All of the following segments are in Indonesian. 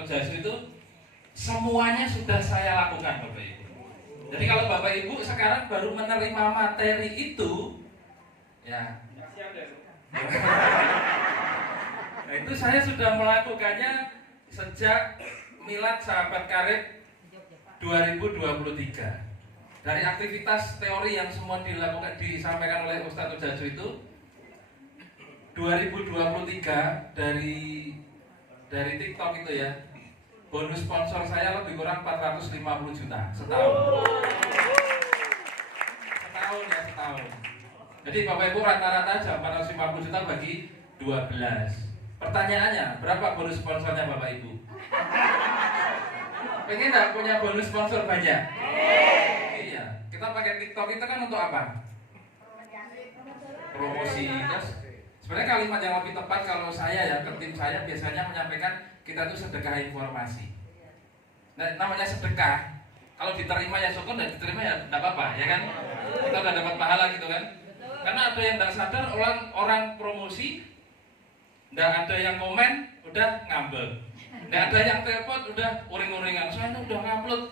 Ustadz Jasu itu semuanya sudah saya lakukan Bapak Ibu. Jadi kalau Bapak Ibu sekarang baru menerima materi itu, ya, nah, itu saya sudah melakukannya sejak Milad Sahabat Karib 2023. Dari aktivitas teori yang semua disampaikan oleh Ustadz Jasu itu 2023 dari TikTok itu ya, bonus sponsor saya lebih kurang 450 juta setahun. Setahun. Jadi Bapak Ibu rata-rata aja 450 juta bagi 12. Pertanyaannya, berapa bonus sponsornya Bapak Ibu? Pengen nggak punya bonus sponsor banyak? Iya. Kita pakai TikTok itu kan untuk apa? Promosi. Terus sebenarnya kalimat yang lebih tepat kalau saya ya, ke tim saya biasanya menyampaikan kita itu sedekah informasi. Nah, namanya sedekah, kalau diterima ya syukur, dan diterima ya tidak apa-apa, ya kan? Kita udah dapat pahala gitu kan? Karena ada yang tidak sadar, orang promosi, tidak ada yang komen, udah ngambek. Tidak ada yang telepon, udah uring-uringan. Saya udah ngupload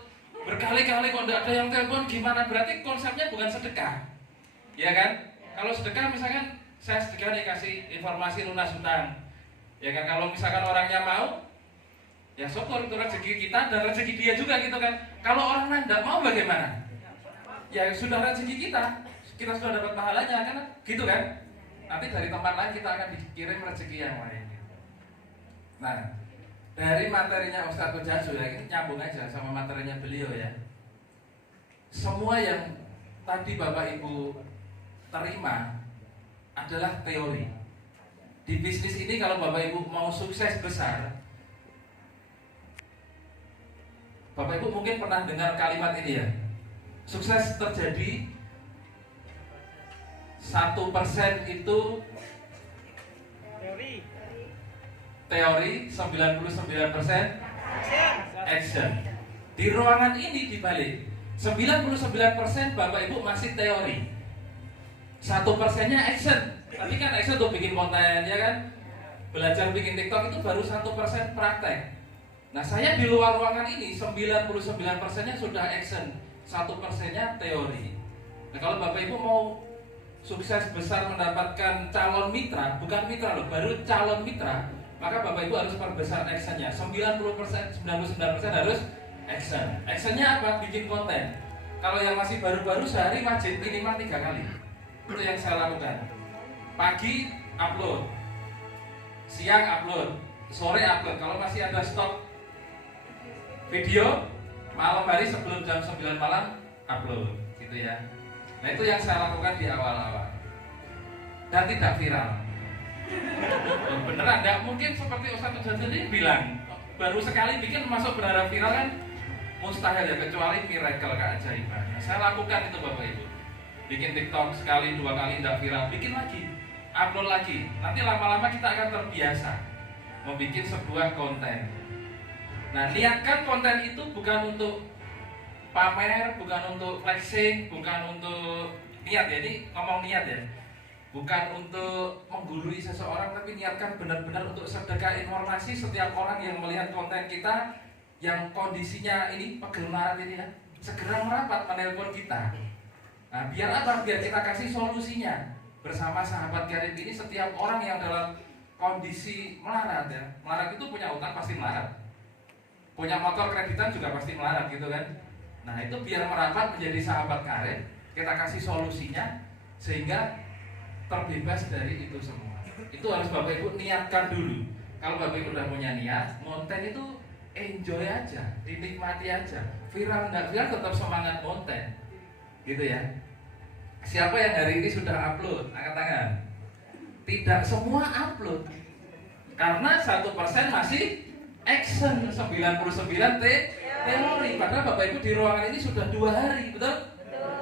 berkali-kali kok tidak ada yang telepon, gimana? Berarti konsepnya bukan sedekah, ya kan? Kalau sedekah misalkan saya sedekah dikasih informasi lunas hutang, ya kan? Kalau misalkan orangnya mau, ya syukur, itu rezeki kita dan rezeki dia juga gitu kan. Kalau orang lain tidak mau bagaimana? Ya sudah rezeki kita sudah dapat pahalanya kan, gitu kan? Nanti dari tempat lain kita akan dikirim rezeki yang lain. Nah, dari materinya Ustadz Jasu ya, ini nyambung aja sama materinya beliau ya. Semua yang tadi Bapak Ibu terima adalah teori. Di bisnis ini kalau Bapak Ibu mau sukses besar, Bapak Ibu mungkin pernah dengar kalimat ini ya. Sukses terjadi 1% itu teori, 99% action. Di ruangan ini dibalik, 99% Bapak Ibu masih teori, 1%-nya action. Tapi kan action tuh bikin konten ya kan, belajar bikin TikTok itu baru 1% praktek. Nah saya di luar ruangan ini 99%-nya sudah action, 1%-nya teori. Nah kalau Bapak Ibu mau sukses besar mendapatkan calon mitra, bukan mitra loh, baru calon mitra, maka Bapak Ibu harus perbesar actionnya. 99% harus action. Actionnya apa? Bikin konten. Kalau yang masih baru-baru sehari wajib minimal 3 kali. Itu yang saya lakukan. Pagi upload, siang upload, sore upload. Kalau masih ada stok video, malam hari sebelum jam 9 malam upload, gitu ya. Nah itu yang saya lakukan di awal-awal. Dan tidak viral. Beneran, nggak mungkin seperti Ustadz Jasu ini bilang baru sekali bikin masuk berharap viral kan mustahil ya, kecuali miracle keajaiban. Nah, saya lakukan itu Bapak Ibu. Bikin TikTok sekali, 2 kali tidak viral, bikin lagi, upload lagi. Nanti lama-lama kita akan terbiasa membuat sebuah konten. Nah, niatkan konten itu bukan untuk pamer, bukan untuk flexing, bukan untuk niat ya, ini ngomong niat ya, bukan untuk menggurui seseorang, tapi niatkan benar-benar untuk sedekah informasi. Setiap orang yang melihat konten kita yang kondisinya ini pegel marat ini ya, segera merapat menelpon kita. Nah biar apa? Biar kita kasih solusinya. Bersama Sahabat Karib ini setiap orang yang dalam kondisi melarat ya, melarat itu punya utang pasti melarat, punya motor kreditan juga pasti melarat gitu kan. Nah itu biar merapat menjadi Sahabat Karib, kita kasih solusinya sehingga terbebas dari itu semua. Itu harus Bapak Ibu niatkan dulu. Kalau Bapak Ibu udah punya niat, konten itu enjoy aja, dinikmati aja. Viral nggak viral tetap semangat konten, gitu ya. Siapa yang hari ini sudah upload? Angkat tangan. Tidak semua upload, karena 1% masih action, 99 teori. Padahal Bapak Ibu di ruangan ini sudah 2 hari, betul?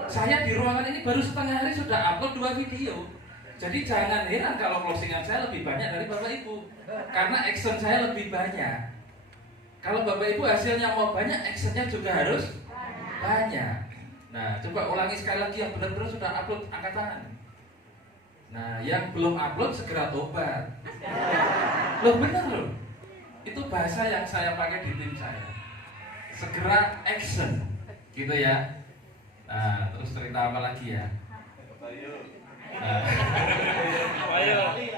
Saya di ruangan ini baru setengah hari sudah upload 2 video. Jadi jangan heran kalau closingan saya lebih banyak dari Bapak Ibu, karena action saya lebih banyak. Kalau Bapak Ibu hasilnya mau banyak, actionnya juga harus banyak. Nah, coba ulangi sekali lagi yang benar-benar sudah upload, angkat tangan. Nah, yang belum upload segera tobat. Loh bener loh. Itu bahasa yang saya pakai di tim saya. Segera action, gitu ya. Nah, terus cerita apa lagi ya? Nah,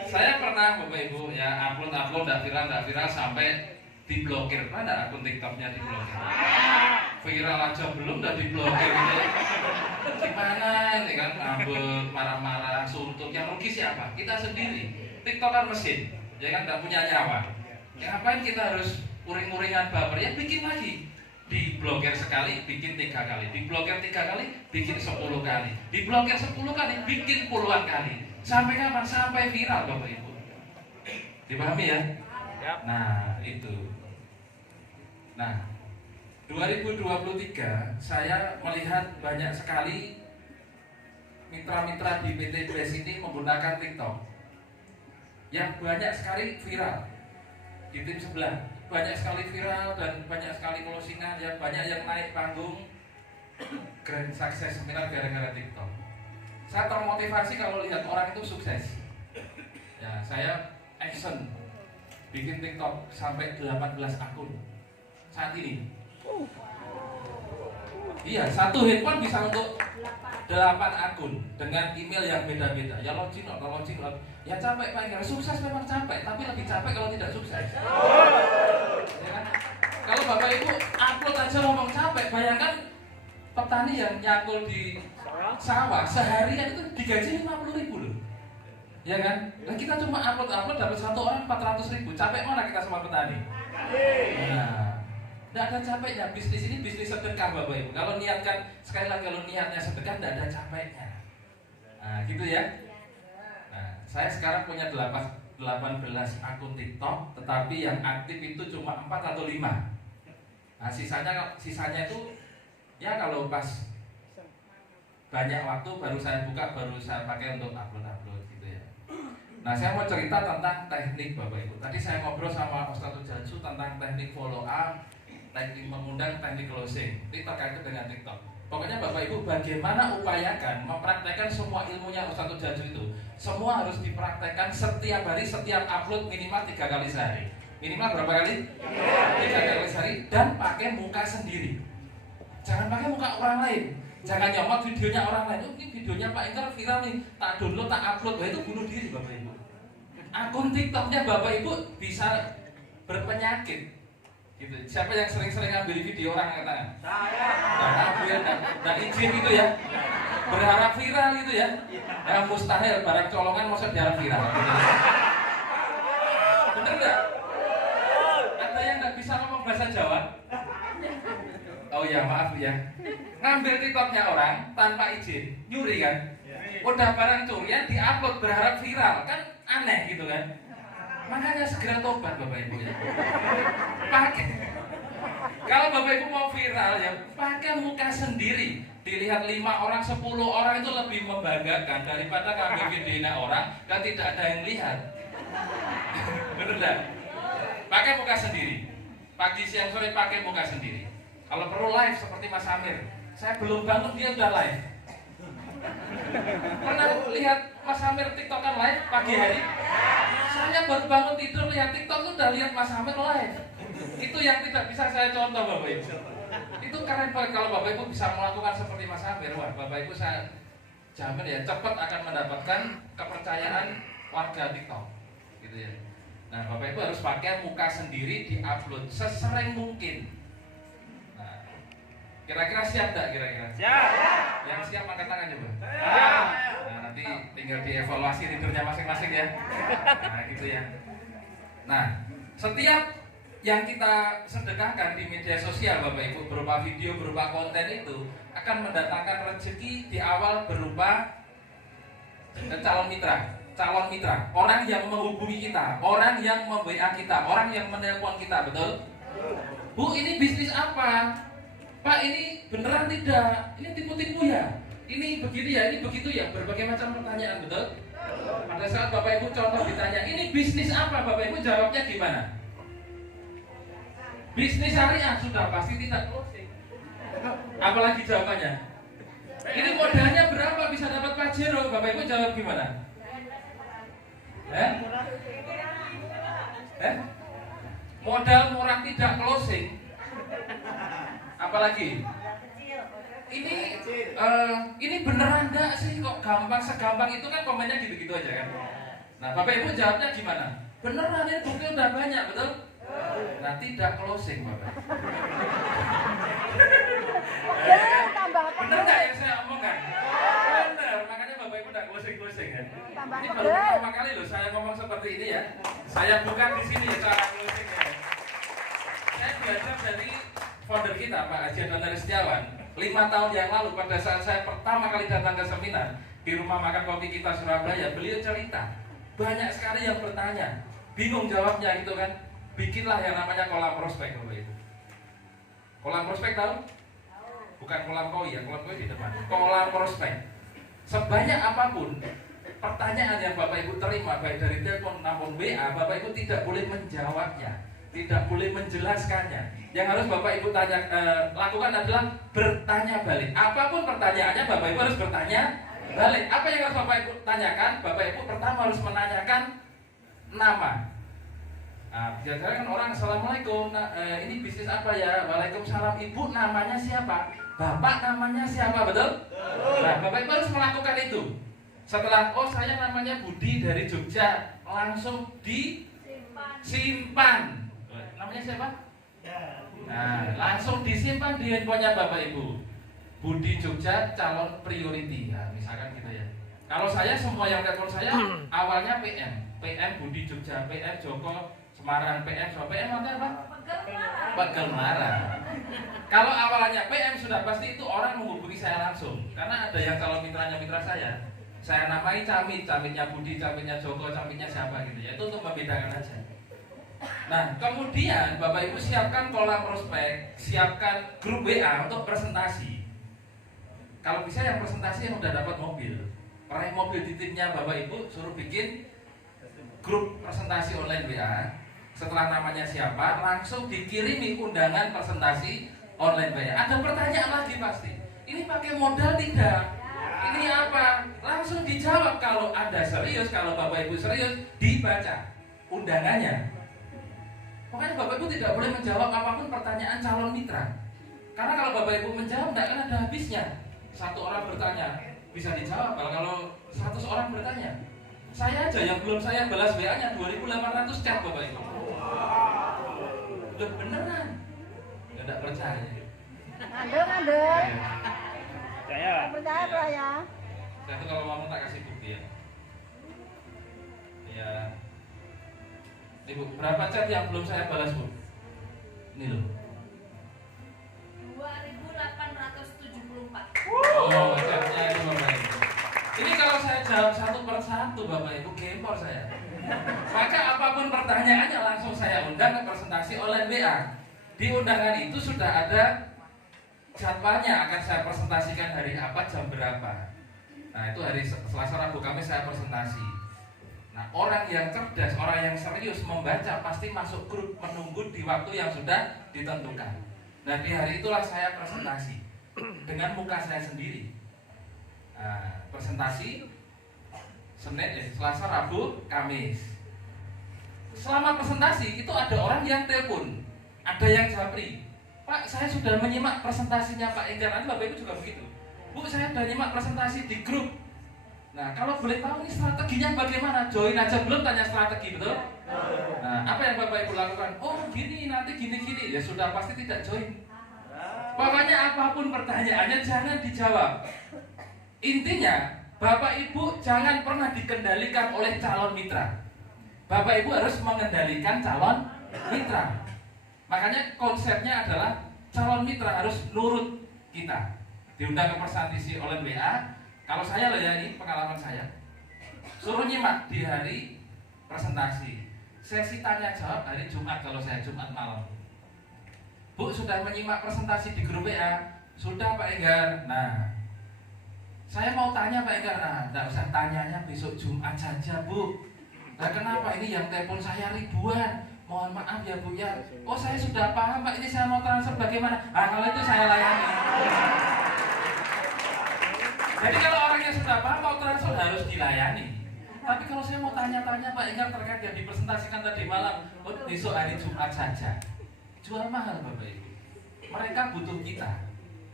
saya pernah Bapak Ibu ya upload nggak viral sampai diblokir. Mana akun TikToknya diblokir? Viral aja belum udah diblokir gitu. Gimana ini kan ngambek, marah-marah, suntuk. Yang rugi siapa? Kita sendiri. TikTok kan mesin, ya kan nggak punya nyawa. Ya ngapain kita harus uring-uringan baper? Ya bikin lagi. Diblokir sekali, bikin 3 kali. Diblokir 3 kali, bikin 10 kali. Diblokir 10 kali, bikin puluhan kali. Sampai kapan? Sampai viral Bapak Ibu. Dipahami ya? Nah itu. Nah 2023 saya melihat banyak sekali mitra-mitra di PT Best ini menggunakan TikTok yang banyak sekali viral di tim sebelah. Banyak sekali viral dan banyak sekali closingan, ya banyak yang naik panggung grand success seminar gara-gara TikTok. Saya termotivasi kalau lihat orang itu sukses. Ya, saya action bikin TikTok sampai 18 akun saat ini. Iya, satu handphone bisa untuk 8 akun dengan email yang beda-beda. Ya login. Ya capek Pak, ya sukses memang capek, tapi lebih capek kalau tidak sukses. Ya kan? Kalau Bapak Ibu upload aja ngomong capek, bayangkan petani yang nyakul di sawah seharian itu digaji 50.000 loh. Ya kan? Nah, kita cuma upload dapat 1 orang 400.000. Capek mana kita semua petani? Nah, tidak ada capeknya. Bisnis ini bisnis sedekah Bapak Ibu. Kalau niatkan, sekali lagi kalau niatnya sedekah tidak ada capeknya. Nah gitu ya. Nah, saya sekarang punya 18 akun TikTok, tetapi yang aktif itu cuma 4 atau 5. Nah sisanya itu ya kalau pas banyak waktu baru saya buka, baru saya pakai untuk upload gitu ya. Nah saya mau cerita tentang teknik Bapak Ibu. Tadi saya ngobrol sama Ustadz Jatsu tentang teknik follow up, teknik mengundang, teknik closing. Ini terkait dengan TikTok. Pokoknya Bapak Ibu bagaimana upayakan mempraktekkan semua ilmunya Ustadz Jatsu itu. Semua harus dipraktekkan setiap hari, setiap upload minimal 3 kali sehari. Minimal berapa kali? 3 kali sehari dan pakai muka sendiri. Jangan pakai muka orang lain. Jangan nyomot videonya orang lain. Ini videonya Pak Inter viral nih, tak download, tak upload. Wah itu bunuh diri Bapak Ibu. Akun TikToknya Bapak Ibu bisa berpenyakit. Gitu. Siapa yang sering-sering ngambil video orang angkat tangan? Saya. Nah izin gitu ya. Berharap viral gitu ya. Ya mustahil barang colongan masa diharap viral. Bener nggak? Ada yang nggak bisa ngomong bahasa Jawa? Oh ya maaf ya. Ngambil TikToknya orang tanpa izin, nyuri kan? Udah barang curian diupload berharap viral, kan aneh gitu kan? Makanya segera tobat Bapak Ibu ya. Pakai. Kalau Bapak Ibu mau viral ya, pakai muka sendiri. Dilihat 5 orang, 10 orang itu lebih membanggakan daripada ngambil videonya orang dan tidak ada yang lihat. Bener enggak? Pakai muka sendiri. Pagi, siang, sore pakai muka sendiri. Kalau perlu live seperti Mas Amir. Saya belum bangun dia udah live. Pernah lihat Mas Amir TikTokan live pagi hari? Saya baru bangun tidur lihat TikTok udah lihat Mas Amir live. Itu yang tidak bisa saya contoh Bapak Ibu. Itu keren banget kalau Bapak Ibu bisa melakukan seperti Mas Amir. Wah Bapak Ibu saya jamin ya cepat akan mendapatkan kepercayaan warga TikTok. Gitu ya. Nah Bapak Ibu harus pakai muka sendiri diupload sesering mungkin. Kira-kira siap tak kira-kira? Siap. Yang siap angkat tangan coba. Siap. Nah, nanti tinggal dievaluasi leadernya masing-masing ya. Nah, gitu ya. Nah, setiap yang kita sedekahkan di media sosial Bapak Ibu berupa video, berupa konten itu akan mendatangkan rezeki di awal berupa calon mitra, orang yang menghubungi kita, orang yang mem-WA kita, orang yang menelpon kita, betul? Bu, ini bisnis apa? Pak ini beneran tidak? Ini tipu-tipu ya? Ini begini ya? Ini begitu ya? Berbagai macam pertanyaan, betul? Pada saat Bapak Ibu contoh ditanya, ini bisnis apa? Bapak Ibu jawabnya gimana? Bisnis syariah sudah pasti tidak closing. Apalagi jawabannya? Ini modalnya berapa bisa dapat Pajero? Bapak Ibu jawab gimana? modal murah tidak closing. Apalagi ini beneran enggak sih kok gampang segampang itu kan komennya gitu-gitu aja kan. Nah Bapak Ibu jawabnya gimana? Beneran ini bukti udah banyak betul? Nah tidak closing Bapak. Bener nggak yang saya omongkan? Bener, makanya Bapak Ibu udah closing kan. Ini baru pertama kali loh saya ngomong seperti ini ya. Saya buka di sini ya cara closingnya. Saya belajar dari founder kita Pak Haji Adnan Setiawan 5 tahun yang lalu pada saat saya pertama kali datang ke seminar di rumah makan kopi kita Surabaya, beliau cerita banyak sekali yang bertanya, bingung jawabnya gitu kan. Bikinlah yang namanya kolam prospek Bapak Ibu. Kolam prospek tahu? Bukan kolam koi ya, kolam koi di depan. Kolam prospek. Sebanyak apapun pertanyaan yang Bapak Ibu terima baik dari telepon maupun WA, Bapak Ibu tidak boleh menjawabnya, tidak boleh menjelaskannya. Yang harus Bapak Ibu lakukan adalah bertanya balik. Apapun pertanyaannya, Bapak Ibu harus bertanya balik. Apa yang harus Bapak Ibu tanyakan? Bapak Ibu pertama harus menanyakan nama. Nah, biasanya kan orang assalamualaikum, ini bisnis apa ya? Waalaikumsalam. Ibu namanya siapa? Bapak namanya siapa? Betul? Nah, Bapak Ibu harus melakukan itu. Setelah, oh saya namanya Budi dari Jogja, langsung disimpan. Namanya siapa? Nah, langsung disimpan di handphonenya Bapak Ibu. Budi Jogja calon priority ya, misalkan gitu ya. Kalau saya semua yang telepon saya awalnya PM Budi Jogja, PM Joko Semarang, PM apa? Pegelmara. Kalau awalnya PM sudah pasti itu orang menghubungi saya langsung, karena ada yang calon mitra saya. Saya namai camitnya Budi, camitnya Joko, camitnya siapa gitu ya. Itu untuk membedakan aja. Nah, kemudian Bapak Ibu siapkan kolam prospek, siapkan grup WA untuk presentasi. Kalau bisa yang presentasi yang udah dapat mobil, peraih mobil di timnya Bapak Ibu suruh bikin grup presentasi online WA. Setelah namanya siapa, langsung dikirimi undangan presentasi online WA. Ada pertanyaan lagi pasti. Ini pakai modal tidak? Ini apa? Langsung dijawab kalau Anda serius, kalau Bapak Ibu serius, dibaca undangannya. Makanya Bapak Ibu tidak boleh menjawab apapun pertanyaan calon mitra. Karena kalau Bapak Ibu menjawab, tidak akan ada habisnya. Satu orang bertanya, bisa dijawab. Kalau 100 orang bertanya, saya aja yang belum saya balas WA-nya 2.800 chat Bapak Ibu. Udah beneran? Tidak percaya. Andel. Saya percaya Pak ya. Saya itu kalau ngomong tak kasih bukti ya. Ya. Ibu, berapa chat yang belum saya balas Bu? Ini loh. 2.874. Oh, chatnya ini Bapak Ibu. Ini kalau saya jawab satu persatu Bapak Ibu, gempor saya. Maka apapun pertanyaannya langsung saya undang ke presentasi online WA. Di undangan itu sudah ada jadwalnya, akan saya presentasikan hari apa, jam berapa. Nah itu hari Selasa, Rabu, Kamis saya presentasi. Nah orang yang cerdas, orang yang serius membaca pasti masuk grup menunggu di waktu yang sudah ditentukan. Nah di hari itulah saya presentasi dengan muka saya sendiri. Nah, presentasi Senin, Selasa, Rabu, Kamis. Selama presentasi itu ada orang yang telepon, ada yang japri. Pak, saya sudah menyimak presentasinya Pak Enggar. Nanti Bapak Ibu juga begitu. Bu, saya sudah menyimak presentasi di grup. Nah, kalau boleh tahu ini strateginya bagaimana? Join aja belum tanya strategi, betul? Nah, apa yang Bapak Ibu lakukan? Oh, gini, nanti gini-gini. Ya sudah pasti tidak join. Pokoknya apapun pertanyaannya jangan dijawab. Intinya, Bapak Ibu jangan pernah dikendalikan oleh calon mitra. Bapak Ibu harus mengendalikan calon mitra. Makanya konsepnya adalah calon mitra harus nurut kita. Diundang ke presentasi oleh WA. Kalau saya loh ya, ini pengalaman saya. Suruh nyimak di hari presentasi. Sesi tanya jawab hari Jumat kalau saya Jumat malam. Bu, sudah menyimak presentasi di grup WA? Sudah Pak Enggar. Nah, saya mau tanya Pak Enggar. Nah, tidak usah tanyanya besok Jumat saja Bu. Nah kenapa ini yang telepon saya ribuan? Mohon maaf ya Bu ya. Oh saya sudah paham Pak, ini saya mau transfer bagaimana? Ah kalau itu saya layani. Jadi kalau orang yang sudah paham mau transfer harus dilayani. Tapi kalau saya mau tanya-tanya Pak Ingat terkait yang dipresentasikan tadi malam, oh, besok hari Jumat saja, jual mahal Bapak Ibu. Mereka butuh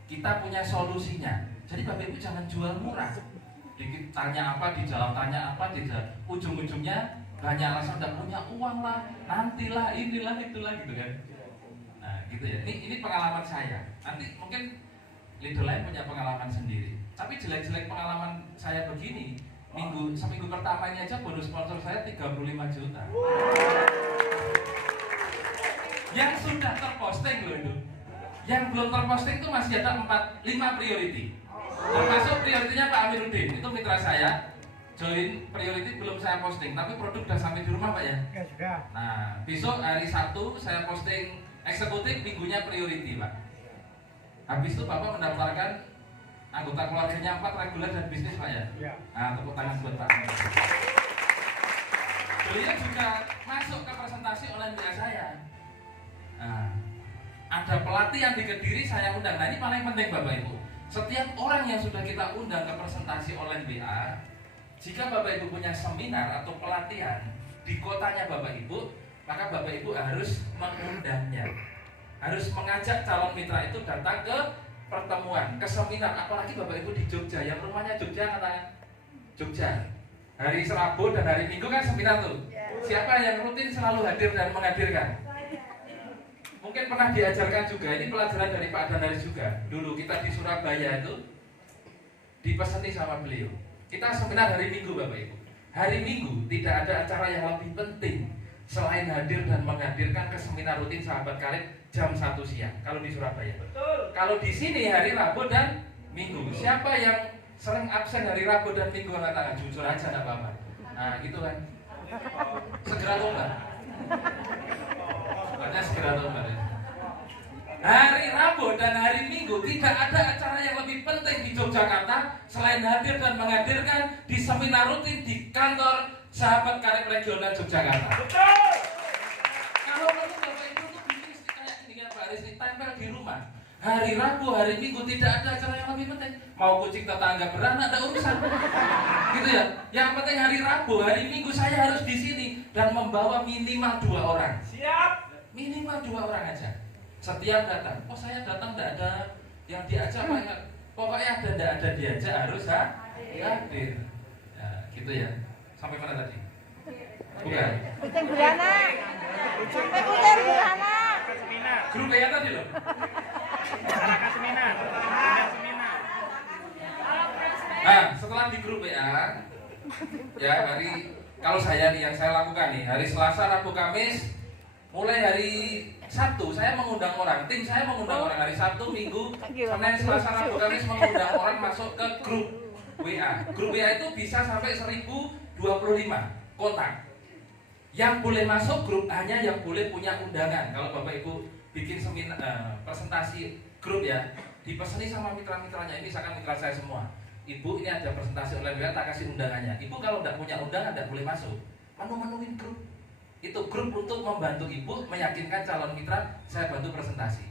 kita punya solusinya. Jadi Bapak Ibu jangan jual murah. Dikit tanya apa, dijawab tanya apa, ujung-ujungnya banyak alasan tidak punya uang lah, nantilah, inilah, itulah gitu kan. Nah gitu ya, ini pengalaman saya. Nanti mungkin leader lain punya pengalaman sendiri. Tapi jelek-jelek pengalaman saya begini, seminggu pertama ini aja bonus sponsor saya 35 juta. Yang sudah terposting loh itu. Yang belum terposting itu masih ada 5 priority. Termasuk prioritinya Pak Amiruddin, itu mitra saya. Join priority belum saya posting, tapi produk udah sampai di rumah Pak ya? Ya sudah. Nah, besok hari Sabtu saya posting eksekutif, minggunya priority Pak. Habis itu Bapak mendaftarkan anggota keluarganya 4 reguler dan bisnis Pak ya? Ya. Nah, tepuk tangan buat Pak. Beliau juga masuk ke presentasi online WA saya. Nah, ada pelatih yang di Kediri saya undang. Nah ini paling penting Bapak Ibu. Setiap orang yang sudah kita undang ke presentasi online WA, jika Bapak Ibu punya seminar atau pelatihan di kotanya Bapak Ibu, maka Bapak Ibu harus mengundangnya. Harus mengajak calon mitra itu datang ke pertemuan, ke seminar. Apalagi Bapak Ibu di Jogja, yang rumahnya Jogja katakan Jogja. Hari Rabu dan hari Minggu kan seminar tuh. Siapa yang rutin selalu hadir dan menghadirkan? Mungkin pernah diajarkan juga, ini pelajaran dari Pak Danaris juga. Dulu kita di Surabaya itu dipeseni sama beliau. Kita seminar hari Minggu Bapak Ibu. Hari Minggu tidak ada acara yang lebih penting selain hadir dan menghadirkan ke seminar rutin Sahabat Karib jam 1 siang. Kalau di Surabaya. Betul. Kalau di sini hari Rabu dan Minggu. Siapa yang sering absen hari Rabu dan Minggu angkat tangan? Jujur aja enggak apa-apa. Nah, gitu kan. Segera lomba. Sebenarnya segera lomba. Hari Rabu dan hari Minggu tidak ada acara yang lebih penting di Yogyakarta selain hadir dan menghadirkan di seminar rutin di kantor Sahabat Karib Regional Yogyakarta. Betul. Kalau perlu Bapak Ibu tuh bikin kayak gini kan Pak Aris, tempel di rumah. Hari Rabu, hari Minggu tidak ada acara yang lebih penting. Mau kucing tetangga beranak ada urusan. Gitu ya. Yang penting hari Rabu, hari Minggu saya harus di sini dan membawa minimal 2 orang. Siap. Minimal 2 orang aja. Setiap datang, oh saya datang tidak ada yang diajak Pak. Pokoknya ada tidak ada diajak harus hadir. Ya, gitu ya. Sampai mana tadi? Bukan. Kucing beranak. Sampai kucing beranak. Grup ya tadi loh. Arahkan seminar. Nah, setelah di grup WA, ya kalau saya nih yang saya lakukan nih, hari Selasa, Rabu, Kamis, mulai hari Sabtu saya mengundang orang, tim saya mengundang orang hari Sabtu, Minggu, Senin, Selasa, Rabu, Kamis mengundang orang masuk ke grup WA. Grup WA itu bisa sampai 1025 kontak. Yang boleh masuk grup hanya yang boleh punya undangan. Kalau Bapak Ibu bikin seminar, presentasi grup ya, dipeseni sama mitra-mitranya. Ini misalkan mitra saya semua. Ibu ini ada presentasi online WA, tak kasih undangannya. Ibu kalau tidak punya undangan tidak boleh masuk. Menu-menuin grup. Itu grup untuk membantu ibu meyakinkan calon mitra saya bantu presentasi.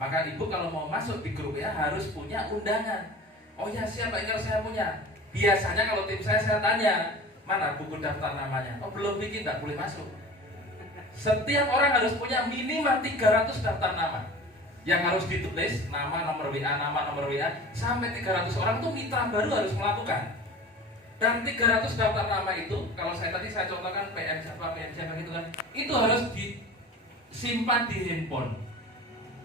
Maka ibu kalau mau masuk di grup ya harus punya undangan. Oh ya siapa ingat saya punya. Biasanya kalau tim saya tanya mana buku daftar namanya. Oh belum bikin, tidak boleh masuk. Setiap orang harus punya minimal 300 daftar nama yang harus ditulis nama, nomor WA sampai 300 orang tuh mitra baru harus melakukan. Dan 300 daftar nama itu, kalau saya contohkan PM siapa gitu kan, itu harus disimpan di handphone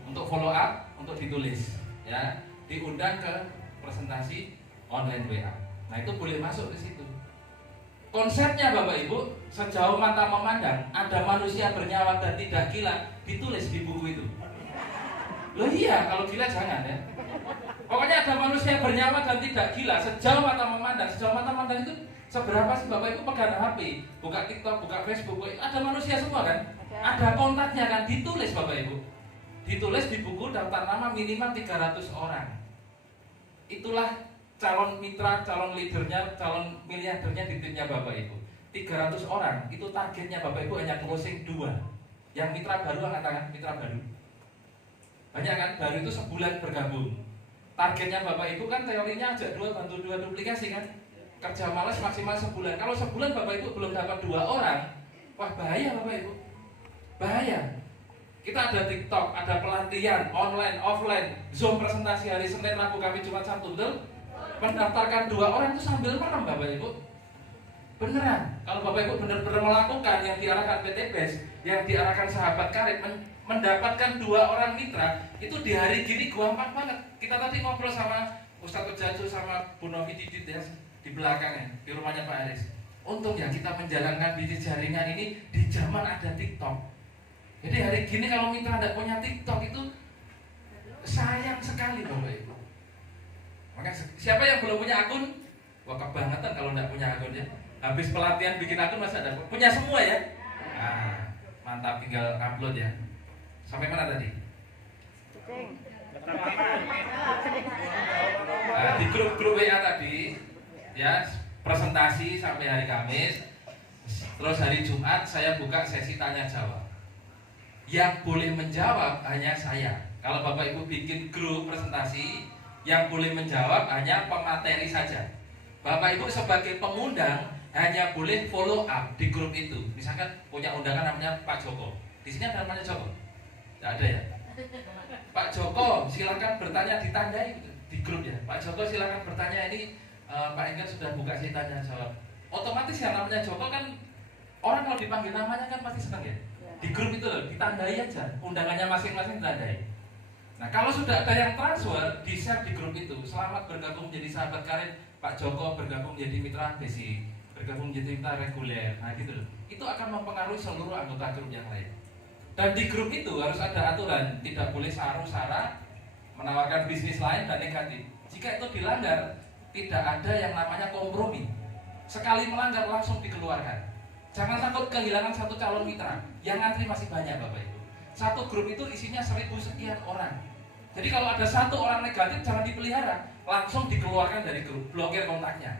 untuk follow up, untuk ditulis, ya, diundang ke presentasi online WA. Nah itu boleh masuk ke situ. Konsepnya Bapak Ibu, sejauh mata memandang, ada manusia bernyawa dan tidak gila, ditulis di buku itu. Loh iya, kalau gila jangan ya. Pokoknya ada manusia bernyawa dan tidak gila sejauh mata memandang. Sejauh mata memandang itu seberapa sih Bapak Ibu pegang HP, buka TikTok, buka Facebook, ada manusia semua kan? Ada kontaknya kan, ditulis Bapak Ibu. Ditulis di buku daftar nama minimal 300 orang. Itulah calon mitra, calon leadernya, calon miliardernya di timnya Bapak Ibu. 300 orang, itu targetnya Bapak Ibu hanya closing 2. Yang mitra baru katakan mitra baru. Banyak kan, baru itu sebulan bergabung. Targetnya Bapak Ibu kan teorinya ajak 2 bantu 2 duplikasi kan. kerja malas maksimal sebulan. Kalau sebulan Bapak Ibu belum dapat 2 orang, wah bahaya Bapak Ibu. Bahaya. Kita ada TikTok, ada pelatihan online, offline, Zoom presentasi hari Senin, Rabu, Kamis, Jumat, Sabtu, betul? Mendaftarkan 2 orang itu sambil merem Bapak Ibu. Beneran. Kalau Bapak Ibu benar-benar melakukan yang diarahkan PT BES, yang diarahkan sahabat karib, mendapatkan 2 orang mitra, itu di hari gini gampang banget. Kita tadi ngobrol sama Ustadz Jaju sama Bu Novi Didit ya, di belakangnya, di rumahnya Pak Aris. Untung ya kita menjalankan bisnis jaringan ini di zaman ada TikTok. Jadi hari gini kalau mitra tidak punya TikTok itu sayang sekali Bapak Ibu. Maka siapa yang belum punya akun? Wah kebangetan kalau tidak punya akun ya. Habis pelatihan bikin akun masa ada punya semua ya? Nah, mantap, tinggal upload ya. Sampai mana tadi? Nah, di grup WA tadi ya, presentasi sampai hari Kamis. Terus hari Jumat saya buka sesi tanya jawab. Yang boleh menjawab hanya saya. Kalau Bapak Ibu bikin grup presentasi, yang boleh menjawab hanya pemateri saja. Bapak Ibu sebagai pengundang hanya boleh follow up di grup itu. Misalkan punya undangan namanya Pak Joko. Di sini ada namanya Joko? Tidak ada ya? Pak Joko silakan bertanya, ditandai di grup ya. Pak Joko silakan bertanya, ini Pak Enggar sudah buka sesi tanya jawab. Otomatis yang namanya Joko kan orang kalau dipanggil namanya kan pasti senang ya. Di grup itu loh, ditandai aja, undangannya masing-masing ditandai. Nah kalau sudah ada yang transfer, di-share di grup itu, selamat bergabung menjadi sahabat karib, Pak Joko bergabung menjadi mitra basic, bergabung menjadi mitra reguler. Nah gitu loh, itu akan mempengaruhi seluruh anggota grup yang lain. Dan di grup itu harus ada aturan, tidak boleh saru-sara, menawarkan bisnis lain dan negatif. Jika itu dilanggar, tidak ada yang namanya kompromi. Sekali melanggar langsung dikeluarkan. Jangan takut kehilangan satu calon mitra. Yang ngantri masih banyak Bapak Ibu. Satu grup itu isinya 1000 sekian orang. Jadi kalau ada 1 orang negatif jangan dipelihara, langsung dikeluarkan dari grup, blokir kontaknya.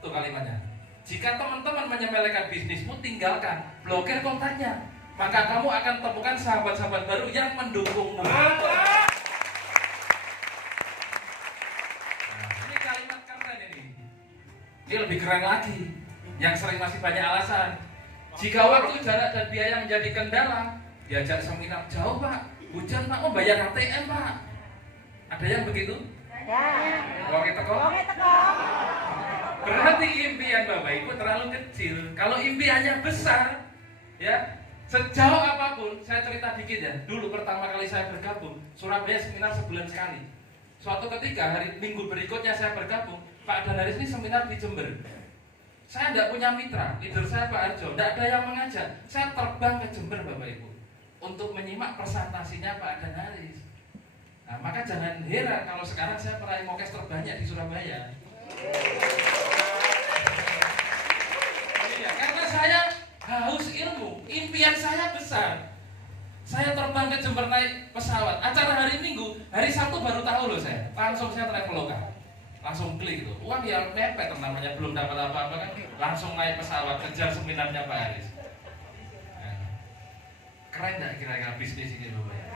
Itu kalimatnya. Jika teman-teman menyepelekan bisnismu, tinggalkan, blokir kontaknya. Maka kamu akan temukan sahabat-sahabat baru yang mendukungmu. Nah, ini kalimat keren ini. Ini lebih keren lagi. Yang sering masih banyak alasan. Jika waktu, jarak, dan biaya menjadi kendala, diajak seminar jauh Pak, hujan Pak, mau bayar ATM Pak. Ada yang begitu? Ya. Wonge teko? Wonge teko. Berarti impian Bapak Ibu terlalu kecil. Kalau impiannya besar, ya sejauh apapun, saya cerita dikit ya. Dulu pertama kali saya bergabung, Surabaya seminar sebulan sekali. Suatu ketika hari Minggu berikutnya saya bergabung, Pak Danaris ini seminar di Jember. Saya tidak punya mitra, leader saya Pak Arjo, tidak ada yang mengajak. Saya terbang ke Jember Bapak Ibu untuk menyimak presentasinya Pak Danaris. Nah, maka jangan heran kalau sekarang saya peraih mokes terbanyak di Surabaya. Iya, karena saya haus ilmu, impian saya besar. Saya terbang ke Jember naik pesawat. Acara hari Minggu, hari Sabtu baru tahu loh saya. Langsung saya traveloka. Langsung klik itu, uang yang mepet namanya, belum dapat apa-apa kan, langsung naik pesawat kejar seminarnya Pak Aris. Keren nggak kira-kira bisnis ini Bapak Ibu?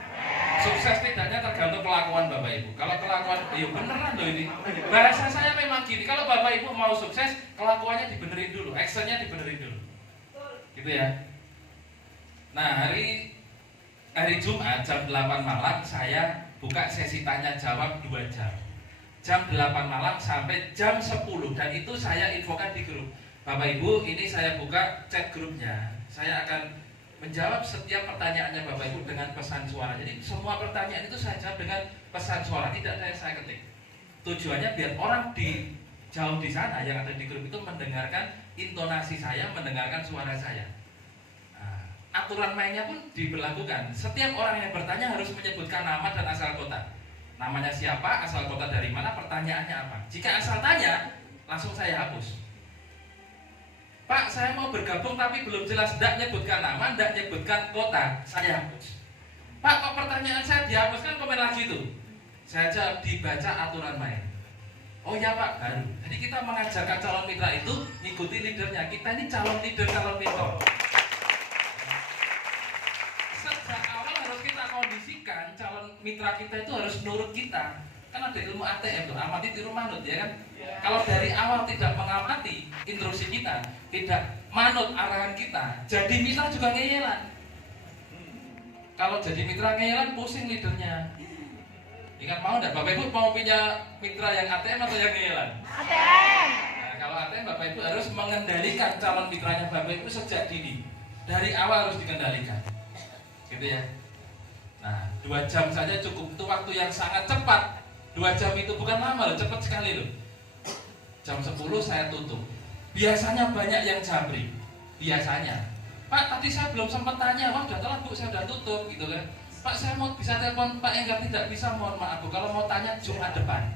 Sukses tidaknya tergantung kelakuan Bapak Ibu. Kalau kelakuan, iya beneran loh ini. Bahasa saya memang gini, kalau Bapak Ibu mau sukses, kelakuannya dibenerin dulu, actionnya dibenerin dulu. Gitu ya. Nah hari Jumat jam 8 malam saya buka sesi tanya jawab 2 jam. Jam 8 malam sampai jam 10, dan itu saya infokan di grup. Bapak Ibu, ini saya buka chat grupnya. Saya akan menjawab setiap pertanyaannya Bapak Ibu dengan pesan suara. Jadi semua pertanyaan itu saya jawab dengan pesan suara, tidak ada yang saya ketik. Tujuannya biar orang di jauh di sana yang ada di grup itu mendengarkan intonasi saya, mendengarkan suara saya. Nah, aturan mainnya pun diberlakukan. Setiap orang yang bertanya harus menyebutkan nama dan asal kota. Namanya siapa, asal kota dari mana, pertanyaannya apa. Jika asal tanya, langsung saya hapus. Pak, saya mau bergabung tapi belum jelas, tidak nyebutkan nama, tidak nyebutkan kota, saya hapus. Pak, kok pertanyaan saya dihapus, kan komen lagi tuh. Saya jawab, dibaca aturan main. Oh ya Pak, baru. Jadi kita mengajarkan calon mitra itu ngikuti leadernya. Kita ini calon leader, calon mentor. Sejak awal harus kita kondisikan calon mitra kita itu harus nurut kita. Kan ada ilmu ATM tuh, amati tiru manut ya kan. Kalau dari awal tidak mengamati instruksi kita, tidak manut arahan kita, jadi mitra juga ngeyelan. Kalau jadi mitra ngeyelan pusing leadernya. Ingat mau enggak Bapak Ibu mau punya mitra yang ATM atau yang ngeyelan? ATM. Nah, kalau ATM Bapak Ibu harus mengendalikan calon mitranya Bapak Ibu sejak dini. Dari awal harus dikendalikan. Gitu ya. Nah, 2 jam saja cukup, itu waktu yang sangat cepat. 2 jam itu bukan lama loh, cepat sekali loh. Jam 10 saya tutup. Biasanya banyak yang jabri. Biasanya. Pak, tadi saya belum sempat tanya. Wah, udah telat Bu, saya udah tutup gitu kan. Pak, saya mau bisa telepon Pak Enggar, tidak bisa, mohon maaf Bu. Kalau mau tanya Jumat depan.